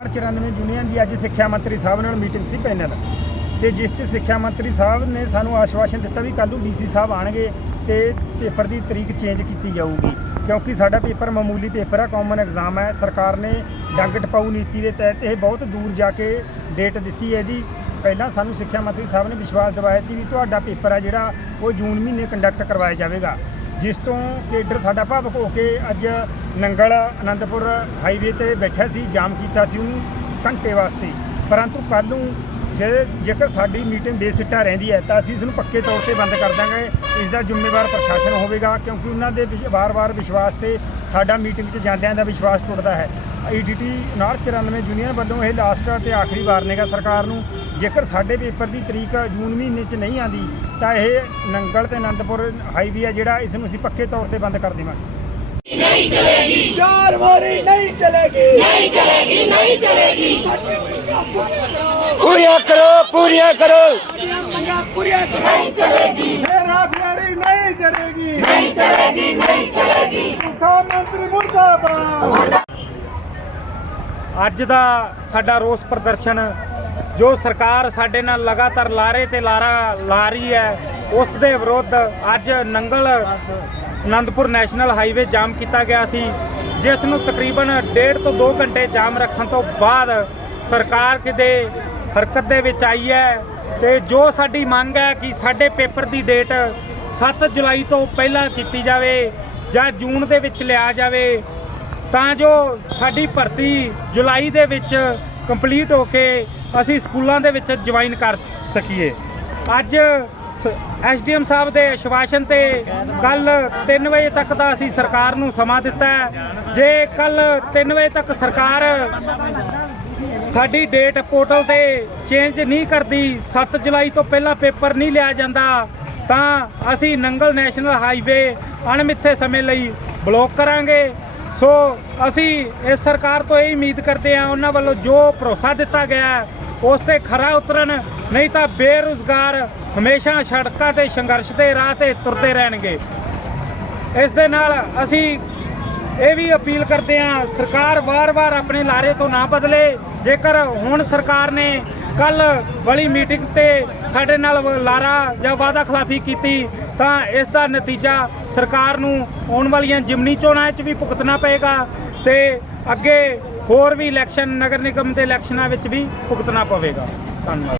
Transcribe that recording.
94 union ਦੀ ਅੱਜ ਸਿੱਖਿਆ ਮੰਤਰੀ ਸਾਹਿਬ ਨਾਲ ਮੀਟਿੰਗ ਸੀ ਪੈਨਲ। ਤੇ ਜਿਸ 'ਚ ਸਿੱਖਿਆ ਮੰਤਰੀ ਸਾਹਿਬ ਨੇ ਸਾਨੂੰ ਆਸ਼ਵਾਸਨ ਦਿੱਤਾ ਵੀ ਕੱਲ੍ਹ ਨੂੰ ਡੀਸੀ ਸਾਹਿਬ ਆਣਗੇ ਤੇ ਪੇਪਰ ਦੀ ਤਰੀਕ ਚੇਂਜ ਕੀਤੀ ਜਾਊਗੀ। ਕਿਉਂਕਿ ਸਾਡਾ ਪੇਪਰ ਮਾਮੂਲੀ ਪੇਪਰ ਆ ਕਾਮਨ ਐਗਜ਼ਾਮ ਹੈ ਸਰਕਾਰ ਨੇ ਡੰਗ ਟਪਾਊ ਨੀਤੀ ਦੇ ਤਹਿਤ ਇਹ ਬਹੁਤ ਦੂਰ ਜਾ ਕੇ ਡੇਟ ਦਿੱਤੀ ਹੈ ਇਹਦੀ। ਪਹਿਲਾਂ ਸਾਨੂੰ ਸਿੱਖਿਆ ਮੰਤਰੀ ਸਾਹਿਬ ਨੇ ਵਿਸ਼ਵਾਸ ਦਿਵਾਇਆ ਸੀ ਵੀ ਤੁਹਾਡਾ ਪੇਪਰ ਹੈ ਜਿਹੜਾ, ਉਹ ਜੂਨ ਮਹੀਨੇ ਕੰਡਕਟ ਕਰਵਾਇਆ ਜਾਵੇਗਾ। ਜਿਸ ਤੋਂ ਕੇਡਰ ਸਾਡਾ ਭਾਵਕ ਹੋ ਕੇ ਅੱਜ ਨੰਗਲ ਆਨੰਦਪੁਰ ਹਾਈਵੇ ਤੇ ਬੈਠਾ ਸੀ, ਜਾਮ ਕੀਤਾ ਸੀ ਉਹਨੂੰ ਘੰਟੇ ਵਾਸਤੇ। ਪਰੰਤੂ ਕੱਲ ਨੂੰ ਜੇ ਜੇਕਰ ਸਾਡੀ ਮੀਟਿੰਗ ਬੇਸਿੱਟਾ ਰਹਿੰਦੀ ਹੈ, ਤਾਂ ਅਸੀਂ ਇਸ ਨੂੰ ਪੱਕੇ ਤੌਰ ਤੇ ਬੰਦ ਕਰ ਦਾਂਗੇ। ਇਸ ਦਾ ਜ਼ਿੰਮੇਵਾਰ ਪ੍ਰਸ਼ਾਸਨ ਹੋਵੇਗਾ, ਕਿਉਂਕਿ ਉਹਨਾਂ ਦੇ ਵਿਸ਼- ਵਾਰ-ਵਾਰ ਵਿਸ਼ਵਾਸ ਤੇ ਸਾਡਾ ਮੀਟਿੰਗ 'ਚ ਜਾਂਦਿਆਂ ਦਾ ਵਿਸ਼ਵਾਸ ਟੁੱਟਦਾ ਹੈ। ਈਡੀਟੀ 994 ਯੂਨੀਅਨ ਵੱਲੋਂ ਇਹ ਲਾਸਟ ਤੇ ਆਖਰੀ ਵਾਰ ਨੇਗਾ ਸਰਕਾਰ ਨੂੰ। ਜੇਕਰ ਸਾਡੇ ਪੇਪਰ ਦੀ ਤਰੀਕ ਜੂਨ ਮਹੀਨੇ 'ਚ ਨਹੀਂ ਆਂਦੀ, ਤਾਂ ਇਹ ਨੰਗਲ ਤੇ ਅਨੰਦਪੁਰ ਹਾਈਵੇ ਹੈ ਜਿਹੜਾ ਇਸ ਨੂੰ ਅਸੀਂ ਪੱਕੇ ਤੌਰ ਤੇ ਬੰਦ ਕਰ ਦੇਵਾਂਗੇ। चार वारी नहीं चलेगी नहीं चलेगी नहीं चलेगी पूरिया करो पूरिया करो पूरिया करो नहीं चलेगी मेरा प्यारी नहीं चलेगी नहीं चलेगी नहीं चलेगी मुख्यमंत्री मुर्दाबाद ਅੱਜ ਦਾ ਸਾਡਾ ਰੋਸ ਪ੍ਰਦਰਸ਼ਨ ਜੋ ਸਰਕਾਰ ਸਾਡੇ ਨਾਲ ਲਗਾਤਾਰ ਲਾਰੇ ਤੇ ਲਾਰਾ ਲਾ ਰਹੀ ਹੈ ਉਸ ਦੇ ਵਿਰੁੱਧ ਅੱਜ Nangal Anandpur national highway jam ਕੀਤਾ ਗਿਆ ਸੀ, ਜਿਸ ਨੂੰ ਤਕਰੀਬਨ 1.5 ਤੋਂ 2 ਘੰਟੇ ਜਾਮ ਰੱਖਣ ਤੋਂ ਬਾਅਦ ਸਰਕਾਰ ਕਿਤੇ ਹਰਕਤ ਦੇ ਵਿੱਚ ਆਈ ਹੈ ਤੇ ਜੋ ਸਾਡੀ ਮੰਗ ਹੈ ਕਿ ਸਾਡੇ ਪੇਪਰ ਦੀ ਡੇਟ 7 ਜੁਲਾਈ ਤੋਂ ਪਹਿਲਾਂ ਕੀਤੀ ਜਾਵੇ ਜਾਂ ਜੂਨ ਦੇ ਵਿੱਚ ਲਿਆ ਜਾਵੇ, ਤਾਂ ਜੋ ਸਾਡੀ ਭਰਤੀ ਜੁਲਾਈ ਦੇ ਵਿੱਚ ਕੰਪਲੀਟ ਹੋ ਕੇ ਅਸੀਂ ਸਕੂਲਾਂ ਦੇ ਵਿੱਚ ਜੁਆਇਨ ਕਰ ਸਕੀਏ। ਅੱਜ ਐਸਡੀਐਮ ਸਾਹਿਬ ਦੇ ਆਸ਼ਵਾਸਨ ਤੇ ਕੱਲ 3 ਵਜੇ ਤੱਕ ਦਾ ਅਸੀਂ ਸਰਕਾਰ ਨੂੰ ਸਮਾਂ ਦਿੱਤਾ ਹੈ। ਜੇ ਕੱਲ 3 ਵਜੇ ਤੱਕ ਸਰਕਾਰ ਸਾਡੀ ਡੇਟ ਪੋਰਟਲ ਤੇ ਚੇਂਜ ਨਹੀਂ ਕਰਦੀ 7 ਜੁਲਾਈ ਤੋਂ ਪਹਿਲਾਂ ਪੇਪਰ ਨਹੀਂ ਲਿਆ ਜਾਂਦਾ, ਤਾਂ ਅਸੀਂ ਨੰਗਲ ਨੈਸ਼ਨਲ ਹਾਈਵੇ ਅਣਮਿੱਥੇ ਸਮੇਂ ਲਈ ਬਲੌਕ ਕਰਾਂਗੇ। ਸੋ ਅਸੀਂ ਇਸ ਸਰਕਾਰ ਤੋਂ ਇਹ ਉਮੀਦ ਕਰਦੇ ਹਾਂ, ਉਹਨਾਂ ਵੱਲੋਂ ਜੋ ਭਰੋਸਾ ਦਿੱਤਾ ਗਿਆ ਉਸ ਤੇ ਖਰਾ ਉਤਰਨ। ਨਹੀਂ ਤਾਂ ਬੇਰੁਜ਼ਗਾਰ ਹਮੇਸ਼ਾ ਸੜਕਾਂ ਤੇ ਸੰਘਰਸ਼ ਦੇ ਰਾਹ ਤੇ ਤੁਰਦੇ ਰਹਿਣਗੇ। ਇਸ ਦੇ ਨਾਲ ਅਸੀਂ ਇਹ ਵੀ ਅਪੀਲ ਕਰਦੇ ਹਾਂ, ਸਰਕਾਰ ਵਾਰ-ਵਾਰ ਆਪਣੇ ਲਾਰੇ ਤੋਂ ਨਾ ਬਦਲੇ। ਜੇਕਰ ਹੁਣ ਸਰਕਾਰ ਨੇ ਕੱਲ ਵਾਲੀ ਮੀਟਿੰਗ ਤੇ ਸਾਡੇ ਨਾਲ ਲਾਰਾ ਜਾਂ ਵਾਅਦਾ ਖਿਲਾਫੀ ਕੀਤੀ, ਤਾਂ ਇਸ ਦਾ ਨਤੀਜਾ ਸਰਕਾਰ ਨੂੰ ਆਉਣ ਵਾਲੀਆਂ ਜਿਮਨੀ ਚੋਣਾਂ 'ਚ ਵੀ ਭੁਗਤਣਾ ਪਏਗਾ ਤੇ ਅੱਗੇ ਹੋਰ ਵੀ ਇਲੈਕਸ਼ਨ ਨਗਰ ਨਿਗਮ ਦੇ ਇਲੈਕਸ਼ਨਾਂ ਵਿੱਚ ਵੀ ਭੁਗਤਣਾ ਪਵੇਗਾ। ਧੰਨਵਾਦ।